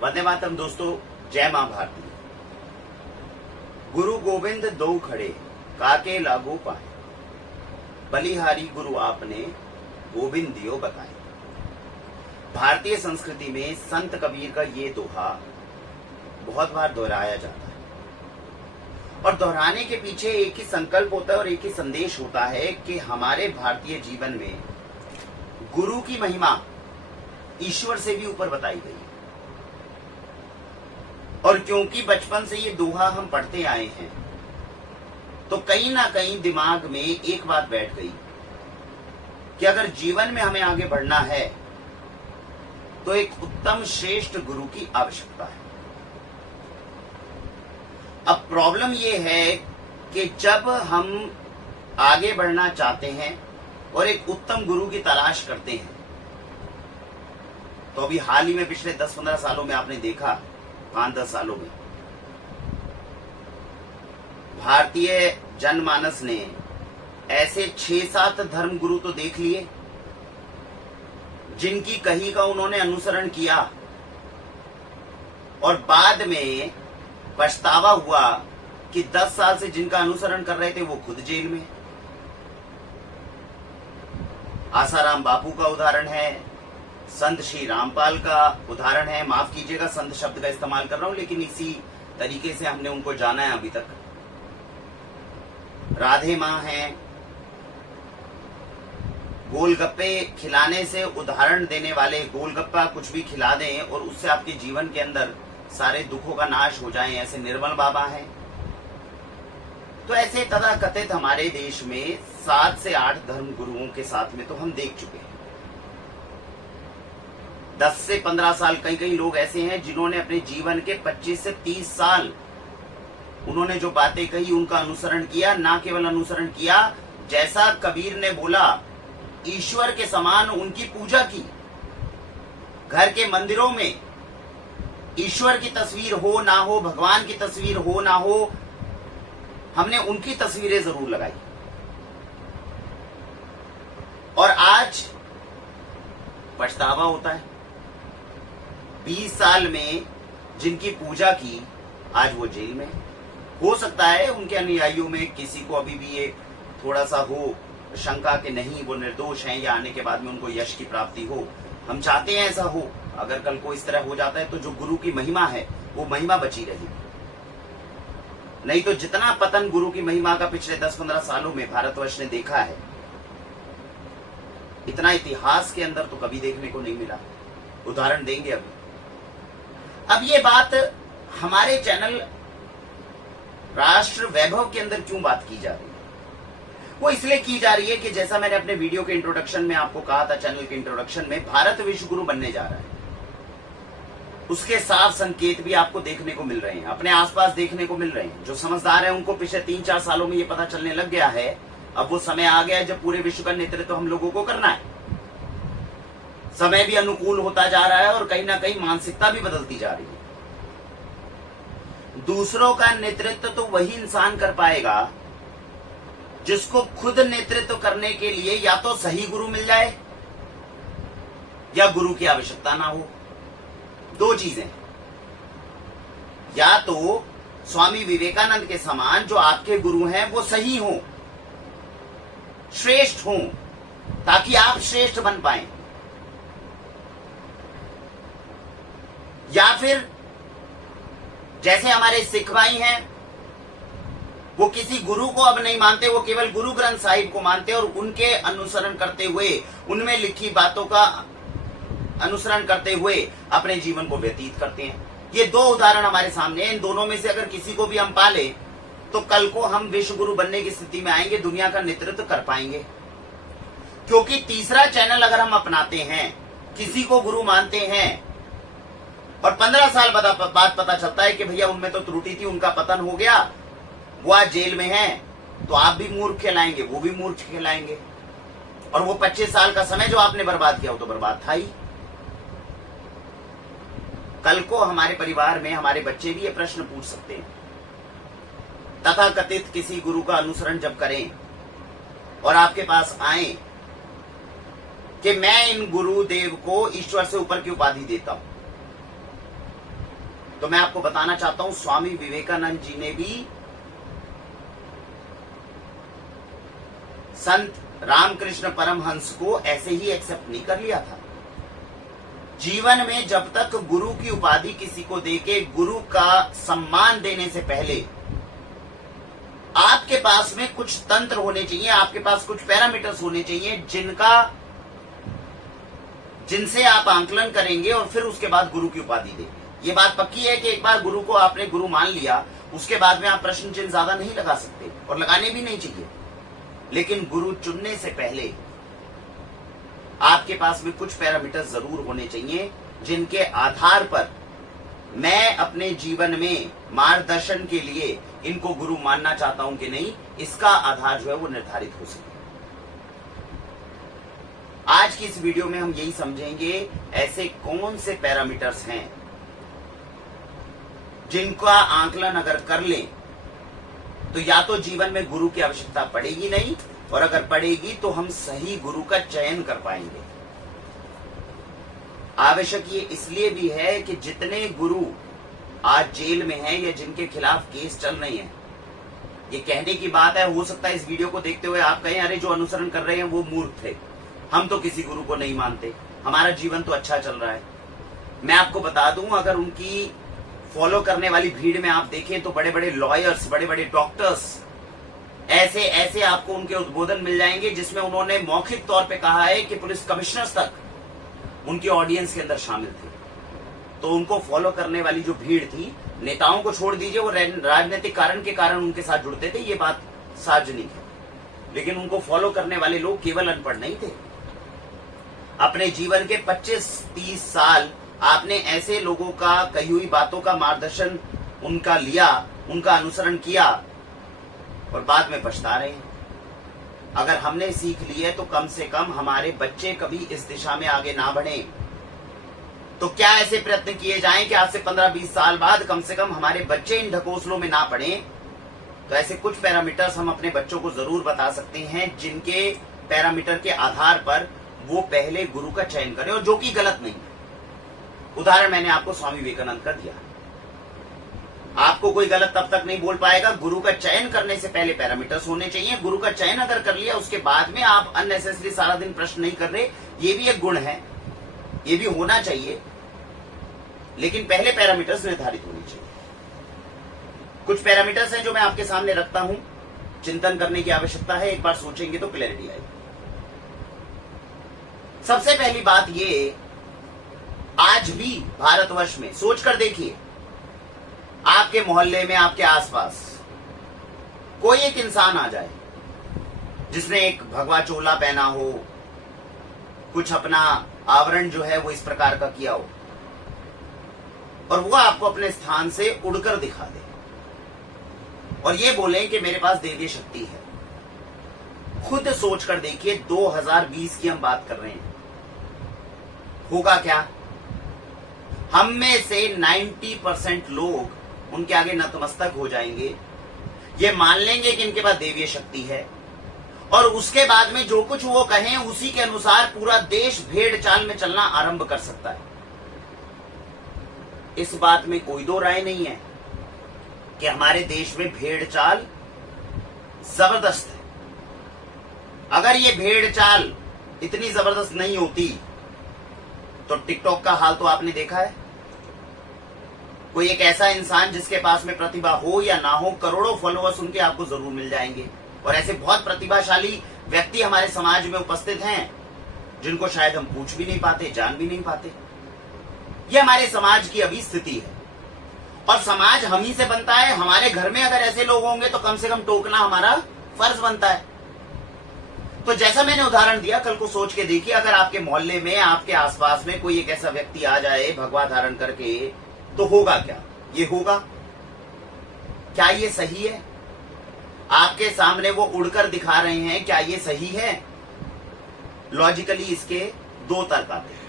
वंदे मातरम दोस्तों, जय मां भारती। गुरु गोविंद दो खड़े काके लागू पाए, बलिहारी गुरु आपने गोविंद दियो बताए। भारतीय संस्कृति में संत कबीर का ये दोहा बहुत बार दोहराया जाता है और दोहराने के पीछे एक ही संकल्प होता है और एक ही संदेश होता है कि हमारे भारतीय जीवन में गुरु की महिमा ईश्वर से भी ऊपर बताई गई है। और क्योंकि बचपन से ये दोहा हम पढ़ते आए हैं तो कहीं ना कहीं दिमाग में एक बात बैठ गई कि अगर जीवन में हमें आगे बढ़ना है तो एक उत्तम श्रेष्ठ गुरु की आवश्यकता है। अब प्रॉब्लम ये है कि जब हम आगे बढ़ना चाहते हैं और एक उत्तम गुरु की तलाश करते हैं तो अभी हाल ही में पिछले 10-15 सालों में आपने देखा, 5-10 सालों में भारतीय जनमानस ने ऐसे 6-7 धर्म गुरु तो देख लिए जिनकी कही का उन्होंने अनुसरण किया और बाद में पछतावा हुआ कि 10 साल से जिनका अनुसरण कर रहे थे वो खुद जेल में। आसाराम बापू का उदाहरण है, संत श्री रामपाल का उदाहरण है। माफ कीजिएगा संत शब्द का इस्तेमाल कर रहा हूं, लेकिन इसी तरीके से हमने उनको जाना है अभी तक। राधे मां हैं, गोलगप्पे खिलाने से उदाहरण देने वाले, गोलगप्पा कुछ भी खिला दें और उससे आपके जीवन के अंदर सारे दुखों का नाश हो जाए, ऐसे निर्मल बाबा हैं। तो ऐसे तथाकथित हमारे देश में 7 से 8 धर्म गुरुओं के साथ में तो हम देख चुके हैं। 10 से 15 साल कई लोग ऐसे हैं जिन्होंने अपने जीवन के 25 से 30 साल उन्होंने जो बातें कही उनका अनुसरण किया। ना केवल अनुसरण किया, जैसा कबीर ने बोला ईश्वर के समान उनकी पूजा की। घर के मंदिरों में ईश्वर की तस्वीर हो ना हो, भगवान की तस्वीर हो ना हो, हमने उनकी तस्वीरें जरूर लगाई। और आज पछतावा होता है। 20 साल में जिनकी पूजा की आज वो जेल में। हो सकता है उनके अनुयायियों में किसी को अभी भी ये थोड़ा सा हो शंका कि नहीं वो निर्दोष हैं या आने के बाद में उनको यश की प्राप्ति हो। हम चाहते हैं ऐसा हो। अगर कल को इस तरह हो जाता है तो जो गुरु की महिमा है वो महिमा बची रहेगी। नहीं तो जितना पतन गुरु की महिमा का पिछले 10-15 सालों में भारतवर्ष ने देखा है, इतना इतिहास के अंदर तो कभी देखने को नहीं मिला। उदाहरण देंगे अभी। अब ये बात हमारे चैनल राष्ट्र वैभव के अंदर क्यों बात की जा रही है? वो इसलिए की जा रही है कि जैसा मैंने अपने वीडियो के इंट्रोडक्शन में आपको कहा था, चैनल के इंट्रोडक्शन में, भारत विश्व गुरु बनने जा रहा है। उसके साफ संकेत भी आपको देखने को मिल रहे हैं, अपने आसपास देखने को मिल रहे हैं। जो समझदार है उनको पिछले 3-4 सालों में ये पता चलने लग गया है। अब वो समय आ गया है जब पूरे विश्व का नेतृत्व हम लोगों को करना है। समय भी अनुकूल होता जा रहा है और कहीं ना कहीं मानसिकता भी बदलती जा रही है। दूसरों का नेतृत्व तो वही इंसान कर पाएगा जिसको खुद नेतृत्व करने के लिए या तो सही गुरु मिल जाए या गुरु की आवश्यकता ना हो। 2 चीजें, या तो स्वामी विवेकानंद के समान जो आपके गुरु हैं वो सही हो, श्रेष्ठ हो, ताकि आप श्रेष्ठ बन पाए, या फिर जैसे हमारे सिख भाई हैं वो किसी गुरु को अब नहीं मानते, वो केवल गुरु ग्रंथ साहिब को मानते और उनके अनुसरण करते हुए, उनमें लिखी बातों का अनुसरण करते हुए अपने जीवन को व्यतीत करते हैं। ये 2 उदाहरण हमारे सामने हैं। इन दोनों में से अगर किसी को भी हम पाले तो कल को हम विश्व गुरु बनने की स्थिति में आएंगे, दुनिया का नेतृत्व कर पाएंगे। क्योंकि तीसरा चैनल अगर हम अपनाते हैं, किसी को गुरु मानते हैं और 15 साल बाद पता चलता है कि भैया उनमें तो त्रुटि थी, उनका पतन हो गया, वो आज जेल में है, तो आप भी मूर्ख कहलाएंगे, वो भी मूर्ख कहलाएंगे। और वो 25 साल का समय जो आपने बर्बाद किया वो तो बर्बाद था ही। कल को हमारे परिवार में हमारे बच्चे भी ये प्रश्न पूछ सकते हैं। तथाकथित किसी गुरु का अनुसरण जब करें और आपके पास आए कि मैं इन गुरुदेव को ईश्वर से ऊपर की उपाधि देता हूं, तो मैं आपको बताना चाहता हूं, स्वामी विवेकानंद जी ने भी संत रामकृष्ण परमहंस को ऐसे ही एक्सेप्ट नहीं कर लिया था। जीवन में जब तक गुरु की उपाधि किसी को देके गुरु का सम्मान देने से पहले आपके पास में कुछ तंत्र होने चाहिए, आपके पास कुछ पैरामीटर्स होने चाहिए जिनसे आप आंकलन करेंगे और फिर उसके बाद गुरु की उपाधि देंगे। ये बात पक्की है कि एक बार गुरु को आपने गुरु मान लिया, उसके बाद में आप प्रश्न चिन्ह ज्यादा नहीं लगा सकते और लगाने भी नहीं चाहिए। लेकिन गुरु चुनने से पहले आपके पास में कुछ पैरामीटर्स जरूर होने चाहिए जिनके आधार पर मैं अपने जीवन में मार्गदर्शन के लिए इनको गुरु मानना चाहता हूं कि नहीं, इसका आधार जो है वो निर्धारित हो सके। आज की इस वीडियो में हम यही समझेंगे ऐसे कौन से पैरामीटर्स हैं जिनका आंकलन अगर कर लें तो या तो जीवन में गुरु की आवश्यकता पड़ेगी नहीं, और अगर पड़ेगी तो हम सही गुरु का चयन कर पाएंगे। आवश्यक ये इसलिए भी है कि जितने गुरु आज जेल में हैं या जिनके खिलाफ केस चल रहे हैं, ये कहने की बात है, हो सकता है इस वीडियो को देखते हुए आप कहें अरे जो अनुसरण कर रहे हैं वो मूर्ख थे, हम तो किसी गुरु को नहीं मानते, हमारा जीवन तो अच्छा चल रहा है। मैं आपको बता दूं, अगर उनकी फॉलो करने वाली भीड़ में आप देखें तो बड़े बड़े लॉयर्स, बड़े बड़े डॉक्टर्स, ऐसे ऐसे आपको उनके उद्बोधन मिल जाएंगे जिसमें उन्होंने मौखिक तौर पे कहा है कि पुलिस कमिश्नर्स तक उनकी ऑडियंस के अंदर शामिल थे। तो उनको फॉलो करने वाली जो भीड़ थी, नेताओं को छोड़ दीजिए, वो राजनीतिक कारण के कारण उनके साथ जुड़ते थे, ये बात सार्वजनिक है। लेकिन उनको फॉलो करने वाले लोग केवल अनपढ़ नहीं थे। अपने जीवन के 25-30 साल आपने ऐसे लोगों का कही हुई बातों का मार्गदर्शन उनका लिया, उनका अनुसरण किया और बाद में पछता रहे हैं। अगर हमने सीख ली है तो कम से कम हमारे बच्चे कभी इस दिशा में आगे ना बढ़े। तो क्या ऐसे प्रयत्न किए जाएं कि आज से 15-20 साल बाद कम से कम हमारे बच्चे इन ढकोसलों में ना पड़े। तो ऐसे कुछ पैरामीटर्स हम अपने बच्चों को जरूर बता सकते हैं जिनके पैरामीटर के आधार पर वो पहले गुरु का चयन करें, और जो कि गलत नहीं है। उदाहरण मैंने आपको स्वामी विवेकानंद का दिया। आपको कोई गलत तब तक नहीं बोल पाएगा। गुरु का चयन करने से पहले पैरामीटर्स होने चाहिए। गुरु का चयन अगर कर लिया उसके बाद में आप अननेसेसरी सारा दिन प्रश्न नहीं कर रहे, ये भी एक गुण है, ये भी होना चाहिए। लेकिन पहले पैरामीटर्स निर्धारित होने चाहिए। कुछ पैरामीटर्स हैं जो मैं आपके सामने रखता हूं, चिंतन करने की आवश्यकता है, एक बार सोचेंगे तो क्लैरिटी आएगी। सबसे पहली बात ये, आज भी भारतवर्ष में सोचकर देखिए, आपके मोहल्ले में, आपके आसपास कोई एक इंसान आ जाए जिसने एक भगवा चोला पहना हो, कुछ अपना आवरण जो है वो इस प्रकार का किया हो, और वो आपको अपने स्थान से उड़कर दिखा दे और ये बोले कि मेरे पास दैवीय शक्ति है। खुद सोचकर देखिए, 2020 की हम बात कर रहे हैं, होगा क्या? हम में से 90% लोग उनके आगे नतमस्तक हो जाएंगे, ये मान लेंगे कि इनके पास दैवीय शक्ति है, और उसके बाद में जो कुछ वो कहें उसी के अनुसार पूरा देश भेड़ चाल में चलना आरंभ कर सकता है। इस बात में कोई दो राय नहीं है कि हमारे देश में भेड़ चाल जबरदस्त है। अगर ये भेड़ चाल इतनी जबरदस्त नहीं होती तो टिकटॉक का हाल तो आपने देखा है। कोई एक ऐसा इंसान जिसके पास में प्रतिभा हो या ना हो, करोड़ों फॉलोअर्स उनके आपको जरूर मिल जाएंगे। और ऐसे बहुत प्रतिभाशाली व्यक्ति हमारे समाज में उपस्थित हैं जिनको शायद हम पूछ भी नहीं पाते, जान भी नहीं पाते। ये हमारे समाज की अभी स्थिति है, और समाज हम ही से बनता है। हमारे घर में अगर ऐसे लोग होंगे तो कम से कम टोकना हमारा फर्ज बनता है। तो जैसा मैंने उदाहरण दिया, कल को सोच के देखिए, अगर आपके मोहल्ले में, आपके आसपास में कोई एक ऐसा व्यक्ति आ जाए भगवा धारण करके, तो होगा क्या? ये होगा क्या? ये सही है? आपके सामने वो उड़कर दिखा रहे हैं, क्या ये सही है? लॉजिकली इसके दो तर्क आते हैं।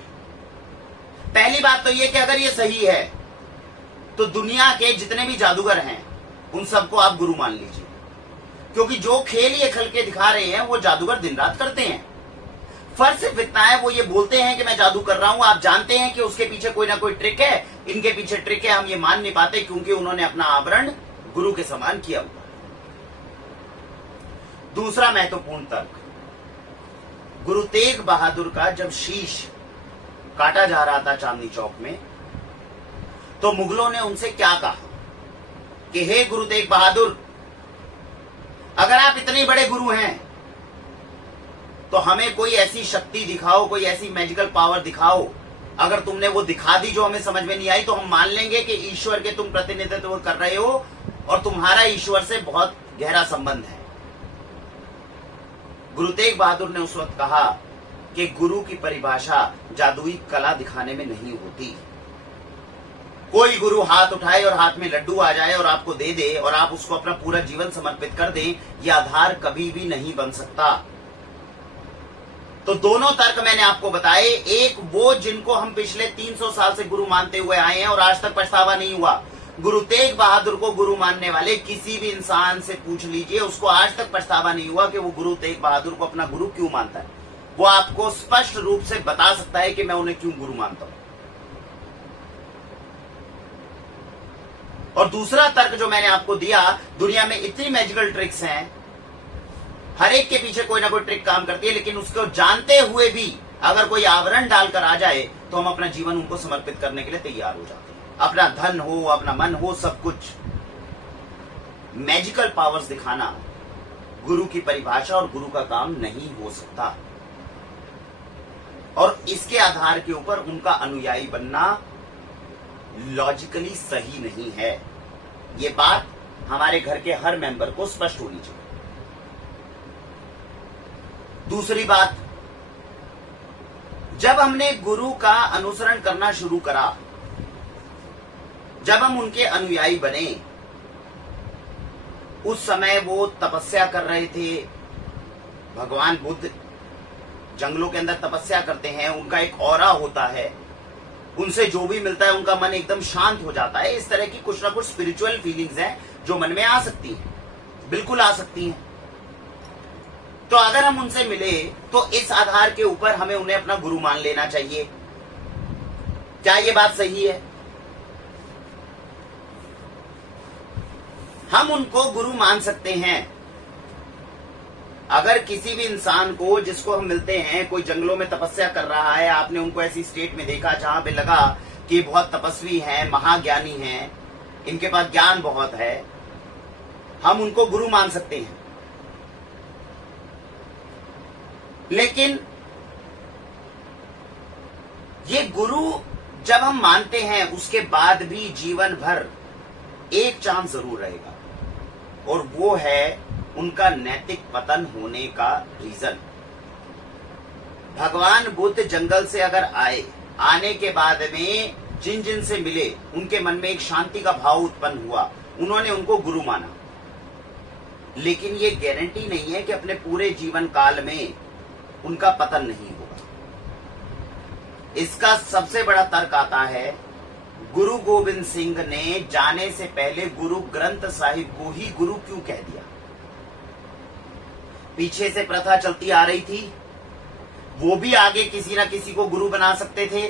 पहली बात तो ये कि अगर ये सही है तो दुनिया के जितने भी जादूगर हैं उन सबको आप गुरु मान लीजिए, क्योंकि जो खेल ये खल के दिखा रहे हैं वो जादूगर दिन रात करते हैं। फर्क सिर्फ इतना है, वो ये बोलते हैं कि मैं जादू कर रहा हूं, आप जानते हैं कि उसके पीछे कोई ना कोई ट्रिक है, इनके पीछे ट्रिक है, हम ये मान नहीं पाते क्योंकि उन्होंने अपना आवरण गुरु के समान किया हुआ। दूसरा महत्वपूर्ण तर्क, गुरु तेग बहादुर का जब शीश काटा जा रहा था चांदनी चौक में, तो मुगलों ने उनसे क्या कहा कि हे गुरु तेग बहादुर, अगर आप इतने बड़े गुरु हैं तो हमें कोई ऐसी शक्ति दिखाओ, कोई ऐसी मैजिकल पावर दिखाओ। अगर तुमने वो दिखा दी जो हमें समझ में नहीं आई तो हम मान लेंगे कि ईश्वर के तुम प्रतिनिधित्व कर रहे हो और तुम्हारा ईश्वर से बहुत गहरा संबंध है। गुरु तेग बहादुर ने उस वक्त कहा कि गुरु की परिभाषा जादुई कला दिखाने में नहीं होती। कोई गुरु हाथ उठाए और हाथ में लड्डू आ जाए और आपको दे दे और आप उसको अपना पूरा जीवन समर्पित कर दें, यह आधार कभी भी नहीं बन सकता। तो दोनों तर्क मैंने आपको बताए, एक वो जिनको हम पिछले 300 साल से गुरु मानते हुए आए हैं और आज तक पछतावा नहीं हुआ। गुरु तेग बहादुर को गुरु मानने वाले किसी भी इंसान से पूछ लीजिए, उसको आज तक पछतावा नहीं हुआ कि वो गुरु तेग बहादुर को अपना गुरु क्यों मानता है। वो आपको स्पष्ट रूप से बता सकता है कि मैं उन्हें क्यों गुरु मानता हूं। और दूसरा तर्क जो मैंने आपको दिया, दुनिया में इतनी मैजिकल ट्रिक्स हैं, हर एक के पीछे कोई ना कोई ट्रिक काम करती है, लेकिन उसको जानते हुए भी अगर कोई आवरण डालकर आ जाए तो हम अपना जीवन उनको समर्पित करने के लिए तैयार हो जाते हैं। अपना धन हो, अपना मन हो, सब कुछ। मैजिकल पावर्स दिखाना गुरु की परिभाषा और गुरु का काम नहीं हो सकता, और इसके आधार के ऊपर उनका अनुयायी बनना लॉजिकली सही नहीं है। ये बात हमारे घर के हर मेंबर को स्पष्ट होनी चाहिए। दूसरी बात, जब हमने गुरु का अनुसरण करना शुरू करा, जब हम उनके अनुयायी बने, उस समय वो तपस्या कर रहे थे। भगवान बुद्ध जंगलों के अंदर तपस्या करते हैं, उनका एक ऑरा होता है, उनसे जो भी मिलता है उनका मन एकदम शांत हो जाता है। इस तरह की कुछ ना कुछ स्पिरिचुअल फीलिंग्स हैं जो मन में आ सकती हैं, बिल्कुल आ सकती हैं। तो अगर हम उनसे मिले तो इस आधार के ऊपर हमें उन्हें अपना गुरु मान लेना चाहिए। क्या ये बात सही है? हम उनको गुरु मान सकते हैं। अगर किसी भी इंसान को जिसको हम मिलते हैं, कोई जंगलों में तपस्या कर रहा है, आपने उनको ऐसी स्टेट में देखा जहां पे लगा कि बहुत तपस्वी हैं, महाज्ञानी हैं, इनके पास ज्ञान बहुत है, हम उनको गुरु मान सकते हैं। लेकिन ये गुरु जब हम मानते हैं उसके बाद भी जीवन भर एक चांस जरूर रहेगा, और वो है उनका नैतिक पतन होने का रीजन। भगवान बुद्ध जंगल से अगर आए, आने के बाद में जिन जिन से मिले उनके मन में एक शांति का भाव उत्पन्न हुआ, उन्होंने उनको गुरु माना। लेकिन ये गारंटी नहीं है कि अपने पूरे जीवन काल में उनका पतन नहीं होगा। इसका सबसे बड़ा तर्क आता है, गुरु गोविंद सिंह ने जाने से पहले गुरु ग्रंथ साहिब को ही गुरु क्यों कह दिया? पीछे से प्रथा चलती आ रही थी, वो भी आगे किसी ना किसी को गुरु बना सकते थे।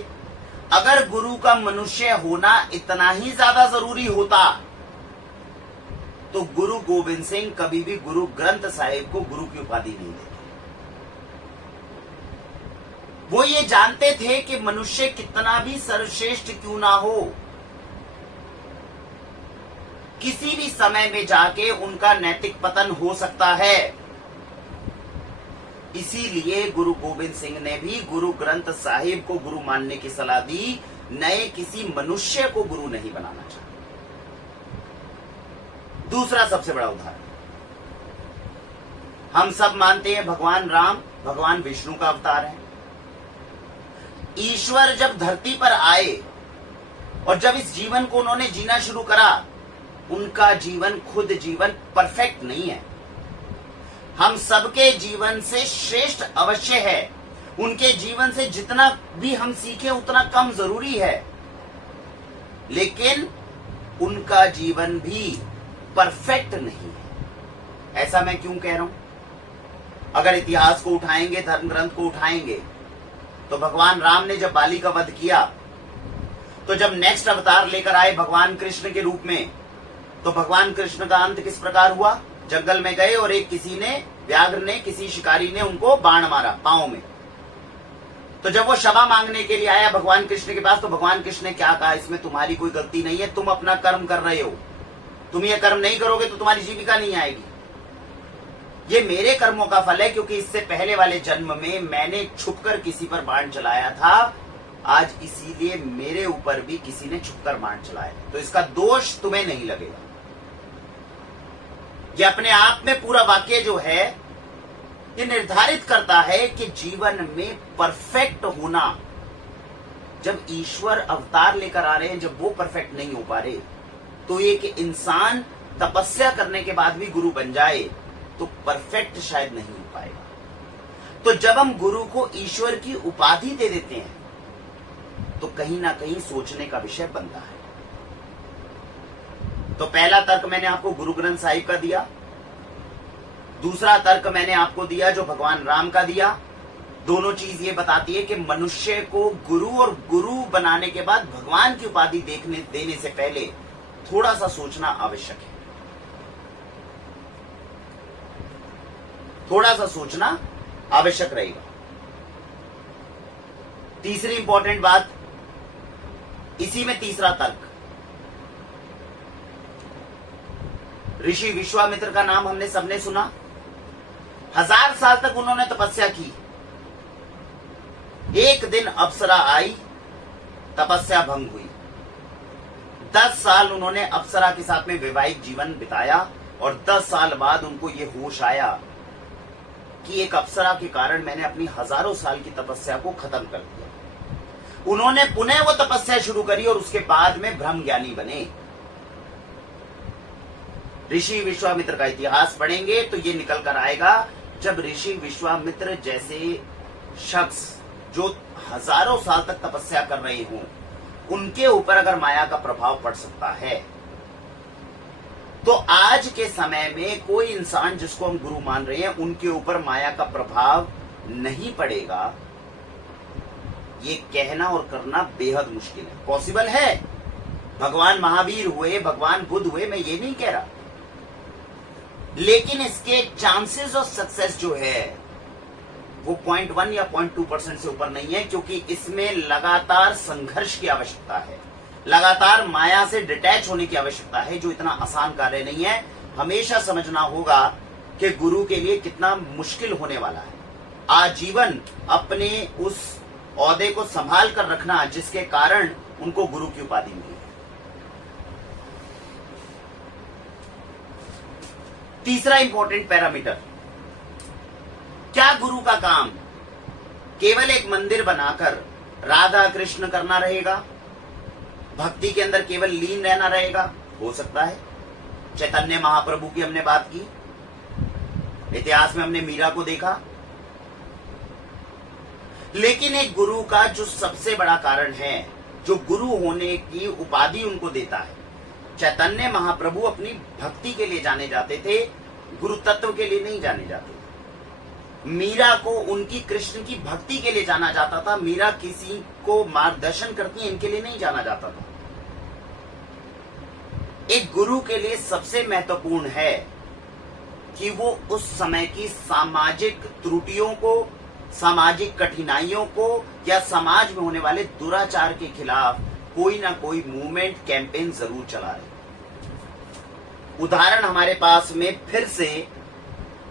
अगर गुरु का मनुष्य होना इतना ही ज्यादा जरूरी होता तो गुरु गोविंद सिंह कभी भी गुरु ग्रंथ साहिब को गुरु की उपाधि नहीं देते। वो ये जानते थे कि मनुष्य कितना भी सर्वश्रेष्ठ क्यों ना हो, किसी भी समय में जाके उनका नैतिक पतन हो सकता है। इसीलिए गुरु गोविंद सिंह ने भी गुरु ग्रंथ साहिब को गुरु मानने की सलाह दी, नए किसी मनुष्य को गुरु नहीं बनाना चाहिए। दूसरा सबसे बड़ा उदाहरण, हम सब मानते हैं भगवान राम भगवान विष्णु का अवतार है। ईश्वर जब धरती पर आए और जब इस जीवन को उन्होंने जीना शुरू करा, उनका जीवन खुद जीवन परफेक्ट नहीं है, हम सबके जीवन से श्रेष्ठ अवश्य है। उनके जीवन से जितना भी हम सीखें उतना कम जरूरी है, लेकिन उनका जीवन भी परफेक्ट नहीं है। ऐसा मैं क्यों कह रहा हूं? अगर इतिहास को उठाएंगे, धर्म ग्रंथ को उठाएंगे, तो भगवान राम ने जब बाली का वध किया, तो जब नेक्स्ट अवतार लेकर आए भगवान कृष्ण के रूप में, तो भगवान कृष्ण का अंत किस प्रकार हुआ? जंगल में गए और एक व्याघ्र ने, किसी शिकारी ने उनको बाण मारा पांव में। तो जब वो क्षमा मांगने के लिए आया भगवान कृष्ण के पास, तो भगवान कृष्ण ने क्या कहा? इसमें तुम्हारी कोई गलती नहीं है, तुम अपना कर्म कर रहे हो, तुम ये कर्म नहीं करोगे तो तुम्हारी जीविका नहीं आएगी। ये मेरे कर्मों का फल है, क्योंकि इससे पहले वाले जन्म में मैंने छुपकर किसी पर बाण चलाया था, आज इसीलिए मेरे ऊपर भी किसी ने छुपकर बाण चलाया, तो इसका दोष तुम्हें नहीं लगेगा। ये अपने आप में पूरा वाक्य जो है ये निर्धारित करता है कि जीवन में परफेक्ट होना, जब ईश्वर अवतार लेकर आ रहे हैं, जब वो परफेक्ट नहीं हो पा रहे, तो एक इंसान तपस्या करने के बाद भी गुरु बन जाए तो परफेक्ट शायद नहीं हो पाएगा। तो जब हम गुरु को ईश्वर की उपाधि दे देते हैं, तो कहीं ना कहीं सोचने का विषय बनता है। तो पहला तर्क मैंने आपको गुरु ग्रंथ साहिब का दिया, दूसरा तर्क मैंने आपको दिया जो भगवान राम का दिया। दोनों चीज ये बताती है कि मनुष्य को गुरु और गुरु बनाने के बाद भगवान की उपाधि देने से पहले थोड़ा सा सोचना आवश्यक है, थोड़ा सा सोचना आवश्यक रहेगा। तीसरी इंपॉर्टेंट बात, इसी में तीसरा तर्क, ऋषि विश्वामित्र का नाम हमने सबने सुना। 1000 साल तक उन्होंने तपस्या की, एक दिन अप्सरा आई, तपस्या भंग हुई। 10 साल उन्होंने अप्सरा के साथ में वैवाहिक जीवन बिताया, और 10 साल बाद उनको ये होश आया कि एक अप्सरा के कारण मैंने अपनी हजारों साल की तपस्या को खत्म कर दिया। उन्होंने पुनः वो तपस्या शुरू करी और उसके बाद में ब्रह्म ज्ञानी बने। ऋषि विश्वामित्र का इतिहास पढ़ेंगे तो ये निकल कर आएगा, जब ऋषि विश्वामित्र जैसे शख्स जो हजारों साल तक तपस्या कर रहे हों, उनके ऊपर अगर माया का प्रभाव पड़ सकता है, तो आज के समय में कोई इंसान जिसको हम गुरु मान रहे हैं, उनके ऊपर माया का प्रभाव नहीं पड़ेगा, ये कहना और करना बेहद मुश्किल है। पॉसिबल है, भगवान महावीर हुए, भगवान बुद्ध हुए, मैं ये नहीं कह रहा, लेकिन इसके चांसेस ऑफ सक्सेस जो है वो 0.1 या 0.2% से ऊपर नहीं है, क्योंकि इसमें लगातार संघर्ष की आवश्यकता है, लगातार माया से डिटैच होने की आवश्यकता है, जो इतना आसान कार्य नहीं है। हमेशा समझना होगा कि गुरु के लिए कितना मुश्किल होने वाला है आजीवन अपने उस ओहदे को संभाल कर रखना जिसके कारण उनको गुरु की उपाधि मिली है। तीसरा इंपॉर्टेंट पैरामीटर, क्या गुरु का काम केवल एक मंदिर बनाकर राधा कृष्ण करना रहेगा, भक्ति के अंदर केवल लीन रहना रहेगा? हो सकता है। चैतन्य महाप्रभु की हमने बात की, इतिहास में हमने मीरा को देखा, लेकिन एक गुरु का जो सबसे बड़ा कारण है, जो गुरु होने की उपाधि उनको देता है, चैतन्य महाप्रभु अपनी भक्ति के लिए जाने जाते थे, गुरु तत्व के लिए नहीं जाने जाते। मीरा को उनकी कृष्ण की भक्ति के लिए जाना जाता था, मीरा किसी को मार्गदर्शन करती है इनके लिए नहीं जाना जाता था। एक गुरु के लिए सबसे महत्वपूर्ण है कि वो उस समय की सामाजिक त्रुटियों को, सामाजिक कठिनाइयों को, या समाज में होने वाले दुराचार के खिलाफ कोई ना कोई मूवमेंट, कैंपेन जरूर चला रहे। उदाहरण हमारे पास में फिर से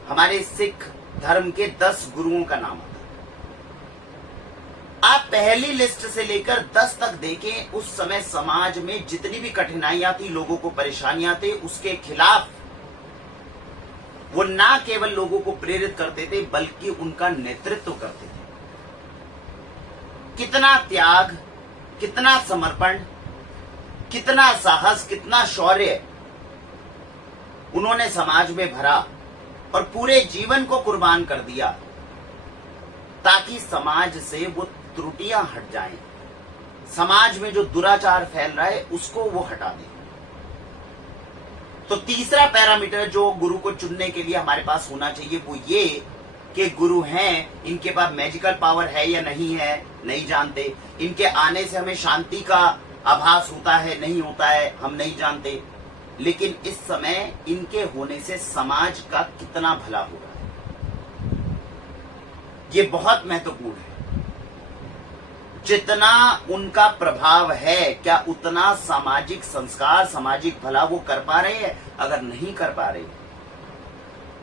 हमारे सिख धर्म के 10 गुरुओं का नाम आता है। आप पहली लिस्ट से लेकर 10 तक देखें, उस समय समाज में जितनी भी कठिनाइयां थी, लोगों को परेशानियां थी, उसके खिलाफ वो ना केवल लोगों को प्रेरित करते थे बल्कि उनका नेतृत्व करते थे। कितना त्याग, कितना समर्पण, कितना साहस, कितना शौर्य उन्होंने समाज में भरा और पूरे जीवन को कुर्बान कर दिया ताकि समाज से वो त्रुटियां हट जाएं, समाज में जो दुराचार फैल रहा है उसको वो हटा दें। तो तीसरा पैरामीटर जो गुरु को चुनने के लिए हमारे पास होना चाहिए वो ये कि गुरु हैं, इनके पास मैजिकल पावर है या नहीं है नहीं जानते, इनके आने से हमें शांति का आभास होता है नहीं होता है हम नहीं जानते, लेकिन इस समय इनके होने से समाज का कितना भला हो रहा है ये बहुत महत्वपूर्ण है। जितना उनका प्रभाव है क्या उतना सामाजिक संस्कार सामाजिक भला वो कर पा रहे हैं? अगर नहीं कर पा रहे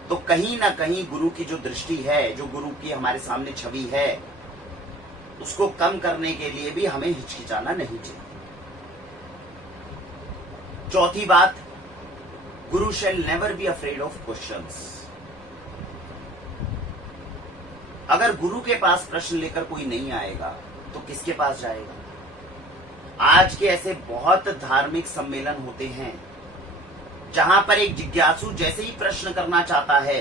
तो कहीं ना कहीं गुरु की जो दृष्टि है, जो गुरु की हमारे सामने छवि है, उसको कम करने के लिए भी हमें हिचकिचाना नहीं चाहिए। चौथी बात, गुरु शैल never be afraid of questions. अगर गुरु के पास प्रश्न लेकर कोई नहीं आएगा तो किसके पास जाएगा? आज के ऐसे बहुत धार्मिक सम्मेलन होते हैं जहां पर एक जिज्ञासु जैसे ही प्रश्न करना चाहता है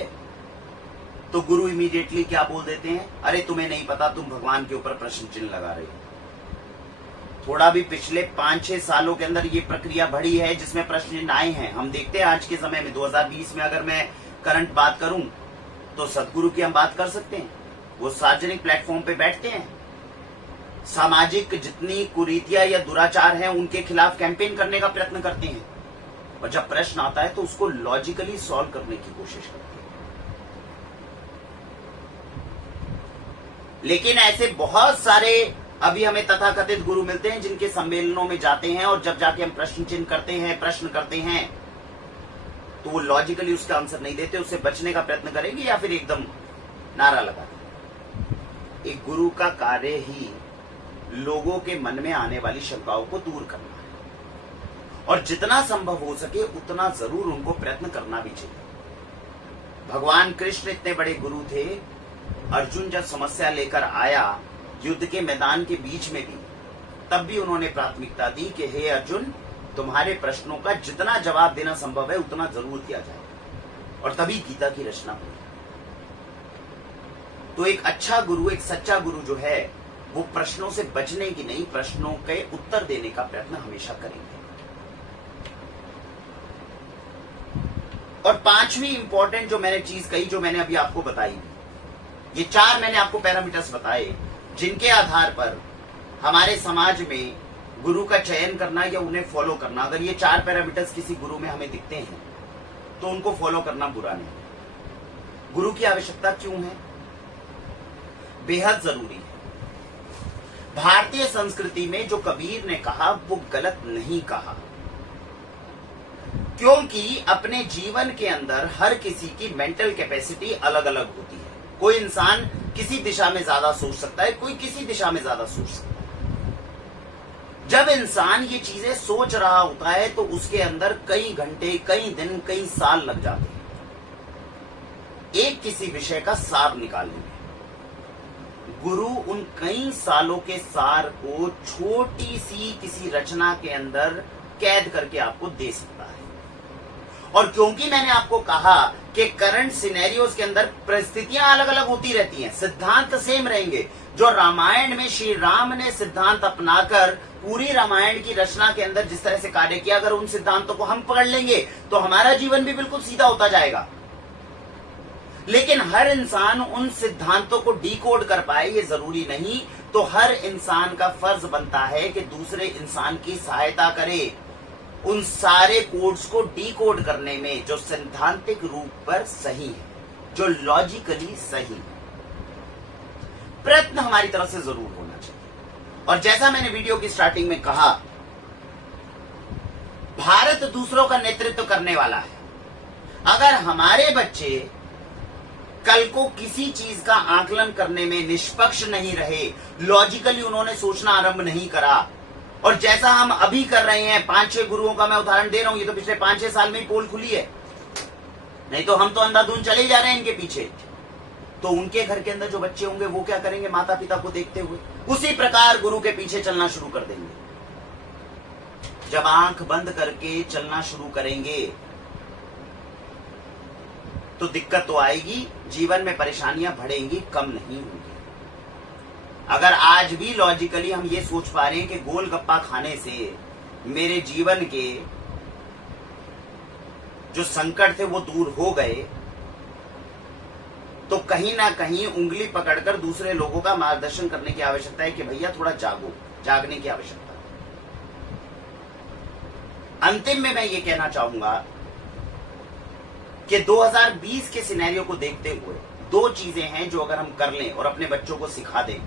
तो गुरु इमीडिएटली क्या बोल देते हैं? अरे तुम्हें नहीं पता, तुम भगवान के ऊपर प्रश्न चिन्ह लगा रहे हो। थोड़ा भी पिछले 5-6 सालों के अंदर ये प्रक्रिया बढ़ी है जिसमें प्रश्न चिन्ह आए हैं। हम देखते हैं आज के समय में 2020 में अगर मैं करंट बात करूं तो सदगुरु की हम बात कर सकते हैं। वो सार्वजनिक प्लेटफॉर्म पे बैठते हैं, सामाजिक जितनी कुरीतियां या दुराचार हैं उनके खिलाफ कैंपेन करने का प्रयत्न करते हैं, और जब प्रश्न आता है तो उसको लॉजिकली सॉल्व करने की कोशिश करते हैं। लेकिन ऐसे बहुत सारे अभी हमें तथाकथित गुरु मिलते हैं जिनके सम्मेलनों में जाते हैं और जब जाके हम प्रश्न चिन्ह करते हैं, प्रश्न करते हैं, तो वो लॉजिकली उसका आंसर नहीं देते, उससे बचने का प्रयत्न करेंगे या फिर एकदम नारा लगा देंगे। एक गुरु का कार्य ही लोगों के मन में आने वाली शंकाओं को दूर करना है, और जितना संभव हो सके उतना जरूर उनको प्रयत्न करना भी चाहिए। भगवान कृष्ण इतने बड़े गुरु थे, अर्जुन जब समस्या लेकर आया युद्ध के मैदान के बीच में भी, तब भी उन्होंने प्राथमिकता दी कि हे अर्जुन, तुम्हारे प्रश्नों का जितना जवाब देना संभव है उतना जरूर दिया जाए, और तभी गीता की रचना हुई। तो एक अच्छा गुरु, एक सच्चा गुरु जो है वो प्रश्नों से बचने की नहीं, प्रश्नों के उत्तर देने का प्रयत्न हमेशा करेंगे। और पांचवी इंपॉर्टेंट जो मैंने चीज कही, जो मैंने अभी आपको बताई, ये 4 मैंने आपको पैरामीटर्स बताए जिनके आधार पर हमारे समाज में गुरु का चयन करना या उन्हें फॉलो करना, अगर ये 4 पैरामीटर्स किसी गुरु में हमें दिखते हैं तो उनको फॉलो करना बुरा नहीं। गुरु की आवश्यकता क्यों है? बेहद जरूरी है। भारतीय संस्कृति में जो कबीर ने कहा वो गलत नहीं कहा, क्योंकि अपने जीवन के अंदर हर किसी की मेंटल कैपेसिटी अलग अलग होती है। कोई इंसान किसी दिशा में ज्यादा सोच सकता है, कोई किसी दिशा में ज्यादा सोच सकता है। जब इंसान ये चीजें सोच रहा होता है तो उसके अंदर कई घंटे, कई दिन, कई साल लग जाते हैं एक किसी विषय का सार निकालने में। गुरु उन कई सालों के सार को छोटी सी किसी रचना के अंदर कैद करके आपको दे सकता है। और क्योंकि मैंने आपको कहा कि करंट सिनेरियोज के अंदर परिस्थितियां अलग अलग होती रहती हैं, सिद्धांत सेम रहेंगे। जो रामायण में श्री राम ने सिद्धांत अपनाकर पूरी रामायण की रचना के अंदर जिस तरह से कार्य किया, अगर उन सिद्धांतों को हम पकड़ लेंगे तो हमारा जीवन भी बिल्कुल सीधा होता जाएगा। लेकिन हर इंसान उन सिद्धांतों को डीकोड कर पाए ये जरूरी नहीं। तो हर इंसान का फर्ज बनता है कि दूसरे इंसान की सहायता करे उन सारे कोड्स को डीकोड करने में जो सैद्धांतिक रूप पर सही है, जो लॉजिकली सही है। प्रयत्न हमारी तरफ से जरूर होना चाहिए। और जैसा मैंने वीडियो की स्टार्टिंग में कहा, भारत दूसरों का नेतृत्व करने वाला है। अगर हमारे बच्चे कल को किसी चीज का आकलन करने में निष्पक्ष नहीं रहे, लॉजिकली उन्होंने सोचना आरंभ नहीं करा, और जैसा हम अभी कर रहे हैं, 5-6 गुरुओं का मैं उदाहरण दे रहा हूं, ये तो पिछले 5-6 साल में ही पोल खुली है, नहीं तो हम तो अंधाधुंध चले जा रहे हैं इनके पीछे। तो उनके घर के अंदर जो बच्चे होंगे वो क्या करेंगे? माता पिता को देखते हुए उसी प्रकार गुरु के पीछे चलना शुरू कर देंगे। जब आंख बंद करके चलना शुरू करेंगे तो दिक्कत तो आएगी, जीवन में परेशानियां बढ़ेंगी, कम नहीं होंगी। अगर आज भी लॉजिकली हम ये सोच पा रहे हैं कि गोलगप्पा खाने से मेरे जीवन के जो संकट थे वो दूर हो गए, तो कहीं ना कहीं उंगली पकड़कर दूसरे लोगों का मार्गदर्शन करने की आवश्यकता है कि भैया थोड़ा जागो, जागने की आवश्यकता है। अंतिम में मैं ये कहना चाहूंगा कि 2020 के सिनेरियो को देखते हुए दो चीजें हैं जो अगर हम कर लें और अपने बच्चों को सिखा दें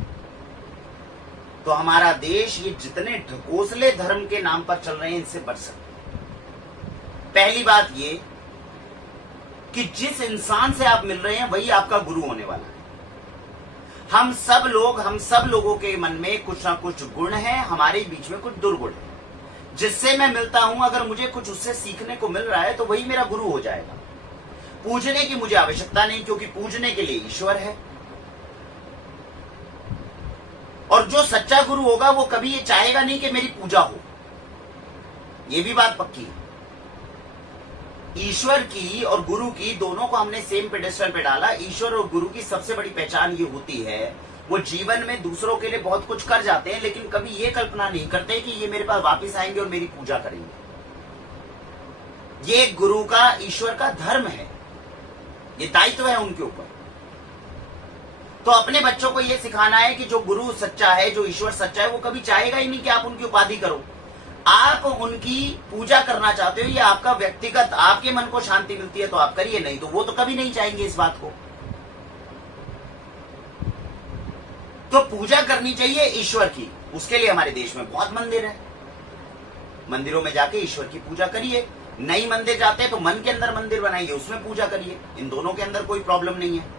तो हमारा देश ये जितने ढकोसले धर्म के नाम पर चल रहे हैं इनसे बच सकते हैं। पहली बात ये कि जिस इंसान से आप मिल रहे हैं वही आपका गुरु होने वाला है। हम सब लोगों के मन में कुछ ना कुछ गुण है, हमारे बीच में कुछ दुर्गुण है। जिससे मैं मिलता हूं अगर मुझे कुछ उससे सीखने को मिल रहा है तो वही मेरा गुरु हो जाएगा। पूजने की मुझे आवश्यकता नहीं, क्योंकि पूजने के लिए ईश्वर है। और जो सच्चा गुरु होगा वो कभी ये चाहेगा नहीं कि मेरी पूजा हो, ये भी बात पक्की है। ईश्वर की और गुरु की दोनों को हमने सेम पेडेस्टल पे डाला। ईश्वर और गुरु की सबसे बड़ी पहचान ये होती है वो जीवन में दूसरों के लिए बहुत कुछ कर जाते हैं, लेकिन कभी ये कल्पना नहीं करते कि ये मेरे पास वापस आएंगे और मेरी पूजा करेंगे। ये गुरु का, ईश्वर का धर्म है, ये दायित्व है उनके ऊपर। तो अपने बच्चों को यह सिखाना है कि जो गुरु सच्चा है, जो ईश्वर सच्चा है, वो कभी चाहेगा ही नहीं कि आप उनकी उपाधि करो। आप उनकी पूजा करना चाहते हो, ये आपका व्यक्तिगत, आपके मन को शांति मिलती है तो आप करिए, नहीं तो वो तो कभी नहीं चाहेंगे इस बात को। तो पूजा करनी चाहिए ईश्वर की। उसके लिए हमारे देश में बहुत मंदिर है, मंदिरों में जाके ईश्वर की पूजा करिए। नई मंदिर जाते हैं तो मन के अंदर मंदिर बनाइए, उसमें पूजा करिए। इन दोनों के अंदर कोई प्रॉब्लम नहीं है।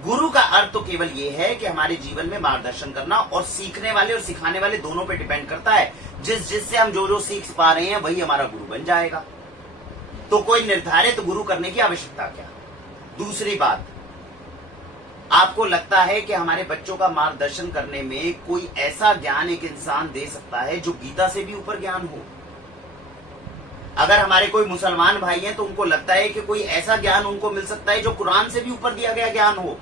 गुरु का अर्थ तो केवल ये है कि हमारे जीवन में मार्गदर्शन करना, और सीखने वाले और सिखाने वाले दोनों पे डिपेंड करता है। जिससे हम जो सीख पा रहे हैं वही हमारा गुरु बन जाएगा। तो कोई निर्धारित गुरु करने की आवश्यकता क्या। दूसरी बात, आपको लगता है कि हमारे बच्चों का मार्गदर्शन करने में कोई ऐसा ज्ञान एक इंसान दे सकता है जो गीता से भी ऊपर ज्ञान हो। अगर हमारे कोई मुसलमान भाई हैं तो उनको लगता है कि कोई ऐसा ज्ञान उनको मिल सकता है जो कुरान से भी ऊपर दिया गया ज्ञान हो।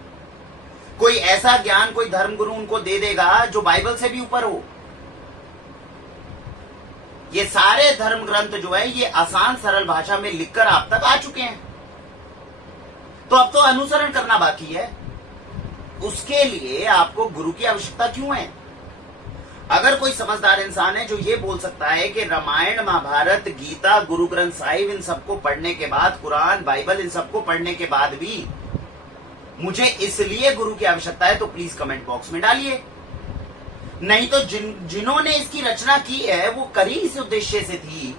कोई ऐसा ज्ञान कोई धर्मगुरु उनको दे देगा जो बाइबल से भी ऊपर हो। ये सारे धर्म ग्रंथ जो है ये आसान सरल भाषा में लिखकर आप तक आ चुके हैं। तो अब तो अनुसरण करना बाकी है। उसके लिए आपको गुरु की आवश्यकता क्यों है। अगर कोई समझदार इंसान है जो ये बोल सकता है कि रामायण, महाभारत, गीता, गुरु ग्रंथ साहिब, इन सबको पढ़ने के बाद, कुरान, बाइबल, इन सबको पढ़ने के बाद भी मुझे इसलिए गुरु की आवश्यकता है, तो प्लीज कमेंट बॉक्स में डालिए। नहीं तो जिन्होंने इसकी रचना की है वो करी इस उद्देश्य से थी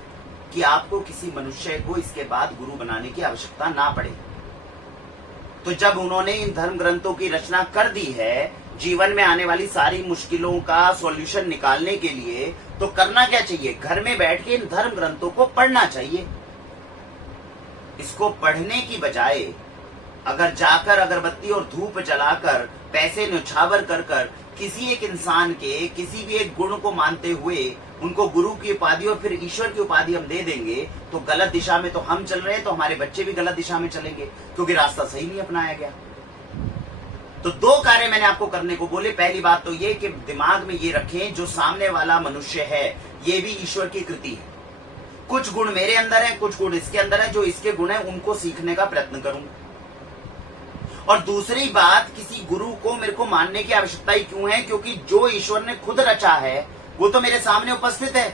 कि आपको किसी मनुष्य को इसके बाद गुरु बनाने की आवश्यकता ना पड़े। तो जब उन्होंने इन धर्म ग्रंथों की रचना कर दी है जीवन में आने वाली सारी मुश्किलों का सॉल्यूशन निकालने के लिए, तो करना क्या चाहिए, घर में बैठ के इन धर्म ग्रंथों को पढ़ना चाहिए। इसको पढ़ने की बजाय अगर जाकर अगरबत्ती और धूप जलाकर पैसे न्यौछावर कर कर किसी एक इंसान के किसी भी एक गुण को मानते हुए उनको गुरु की उपाधि और फिर ईश्वर की उपाधि हम दे देंगे, तो गलत दिशा में तो हम चल रहे हैं, तो हमारे बच्चे भी गलत दिशा में चलेंगे, क्योंकि रास्ता सही नहीं अपनाया गया। तो दो कार्य मैंने आपको करने को बोले। पहली बात तो ये कि दिमाग में ये रखें जो सामने वाला मनुष्य है ये भी ईश्वर की कृति है। कुछ गुण मेरे अंदर है, कुछ गुण इसके अंदर है, जो इसके गुण है उनको सीखने का प्रयत्न करूं। और दूसरी बात, किसी गुरु को मेरे को मानने की आवश्यकता ही क्यों है, क्योंकि जो ईश्वर ने खुद रचा है वो तो मेरे सामने उपस्थित है।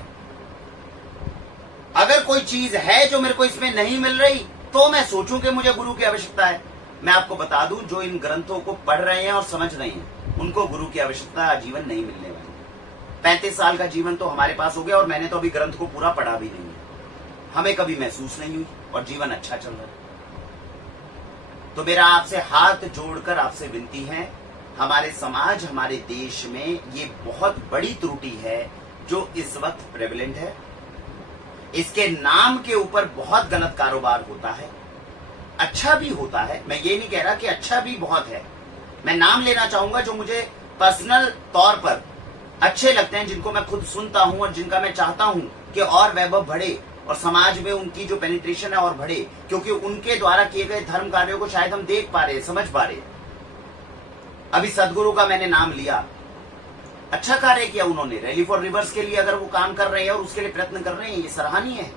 अगर कोई चीज है जो मेरे को इसमें नहीं मिल रही तो मैं सोचूं कि मुझे गुरु की आवश्यकता है। मैं आपको बता दूं, जो इन ग्रंथों को पढ़ रहे हैं और समझ रहे हैं उनको गुरु की आवश्यकता आजीवन नहीं मिलने वाली। 35 साल का जीवन तो हमारे पास हो गया और मैंने तो अभी ग्रंथ को पूरा पढ़ा भी नहीं है। हमें कभी महसूस नहीं हुई और जीवन अच्छा चल रहा है। तो मेरा आपसे हाथ जोड़कर आपसे विनती है, हमारे समाज, हमारे देश में ये बहुत बड़ी त्रुटि है जो इस वक्त प्रेवलेंट है। इसके नाम के ऊपर बहुत गलत कारोबार होता है। अच्छा भी होता है, मैं ये नहीं कह रहा कि अच्छा भी बहुत है। मैं नाम लेना चाहूंगा जो मुझे पर्सनल तौर पर अच्छे लगते हैं, जिनको मैं खुद सुनता हूं और जिनका मैं चाहता हूं कि और वैभव बढ़े और समाज में उनकी जो पेनिट्रेशन है और बढ़े, क्योंकि उनके द्वारा किए गए धर्म कार्यों को शायद हम देख पा रहे, समझ पा रहे। अभी सदगुरु का मैंने नाम लिया, अच्छा कार्य किया उन्होंने। रैली फॉर रिवर्स के लिए अगर वो काम कर रहे हैं और उसके लिए प्रयत्न कर रहे हैं, ये सराहनीय है।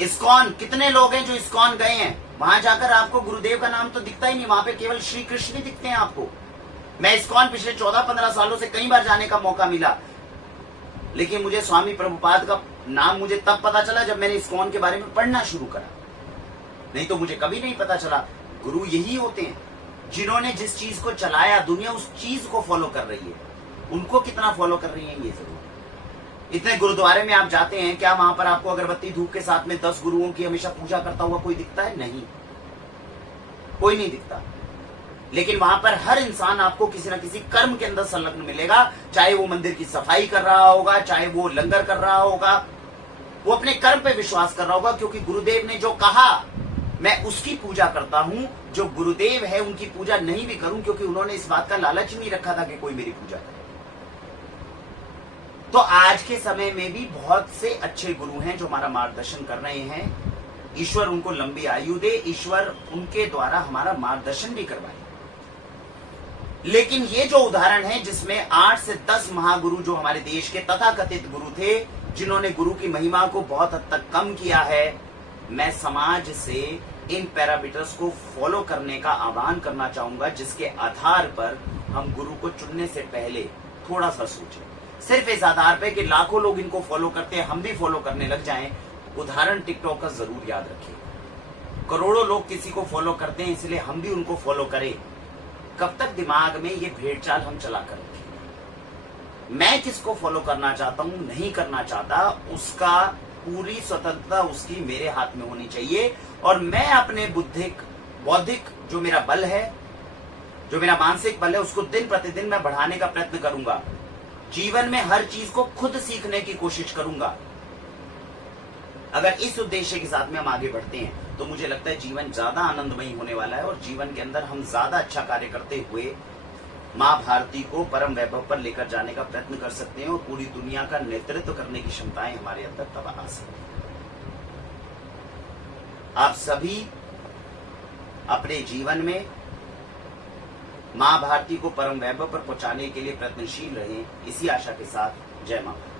इस्कॉन, कितने लोग हैं जो इस्कॉन गए हैं, वहां जाकर आपको गुरुदेव का नाम तो दिखता ही नहीं, वहां पे केवल श्री कृष्ण ही दिखते हैं आपको। मैं इस्कॉन पिछले 14-15 सालों से कई बार जाने का मौका मिला, लेकिन मुझे स्वामी प्रभुपाद का नाम मुझे तब पता चला जब मैंने इस्कॉन के बारे में पढ़ना शुरू करा, नहीं तो मुझे कभी नहीं पता चला। गुरु यही होते हैं जिन्होंने जिस चीज को चलाया, दुनिया उस चीज को फॉलो कर रही है, उनको कितना फॉलो कर रही है ये जरूर। इतने गुरुद्वारे में आप जाते हैं, क्या वहां पर आपको अगरबत्ती धूप के साथ में 10 गुरुओं की हमेशा पूजा करता हुआ कोई दिखता है? नहीं, कोई नहीं दिखता। लेकिन वहां पर हर इंसान आपको किसी न किसी कर्म के अंदर संलग्न मिलेगा, चाहे वो मंदिर की सफाई कर रहा होगा, चाहे वो लंगर कर रहा होगा, वो अपने कर्म पे विश्वास कर रहा होगा, क्योंकि गुरुदेव ने जो कहा मैं उसकी पूजा करता हूं। जो गुरुदेव है उनकी पूजा नहीं भी करूं, क्योंकि उन्होंने इस बात का लालच नहीं रखा था कि कोई मेरी पूजा करे। तो आज के समय में भी बहुत से अच्छे गुरु हैं जो हमारा मार्गदर्शन कर रहे हैं। ईश्वर उनको लंबी आयु दे, ईश्वर उनके द्वारा हमारा मार्गदर्शन भी करवाए। लेकिन ये जो उदाहरण है जिसमें 8 से 10 महागुरु जो हमारे देश के तथाकथित गुरु थे, जिन्होंने गुरु की महिमा को बहुत हद तक कम किया है, मैं समाज से इन पैरामीटर्स को फॉलो करने का आह्वान करना चाहूंगा, जिसके आधार पर हम गुरु को चुनने से पहले थोड़ा सा सोचें। सिर्फ इस आधार पे कि लाखों लोग इनको फॉलो करते हैं, हम भी फॉलो करने लग जाएं। उदाहरण टिकटॉक का जरूर याद रखिए, करोड़ों लोग किसी को फॉलो करते हैं, इसलिए हम भी उनको फॉलो करें। कब तक दिमाग में ये भेड़चाल हम चला कर रखें? मैं किसको फॉलो करना चाहता हूं, नहीं करना चाहता, उसका पूरी स्वतंत्रता उसकी मेरे हाथ में होनी चाहिए। और मैं अपने बौद्धिक जो मेरा बल है, जो मेरा मानसिक बल है, उसको दिन प्रतिदिन मैं बढ़ाने का प्रयत्न करूंगा। जीवन में हर चीज को खुद सीखने की कोशिश करूंगा। अगर इस उद्देश्य के साथ में हम आगे बढ़ते हैं तो मुझे लगता है जीवन ज्यादा आनंदमयी होने वाला है, और जीवन के अंदर हम ज्यादा अच्छा कार्य करते हुए मां भारती को परम वैभव पर लेकर जाने का प्रयत्न कर सकते हैं, और पूरी दुनिया का नेतृत्व करने की क्षमताएं हमारे अंदर तब आ सकती हैं। आप सभी अपने जीवन में मां भारती को परम वैभव पर पहुंचाने के लिए प्रयत्नशील रहें, इसी आशा के साथ जय मां भारती।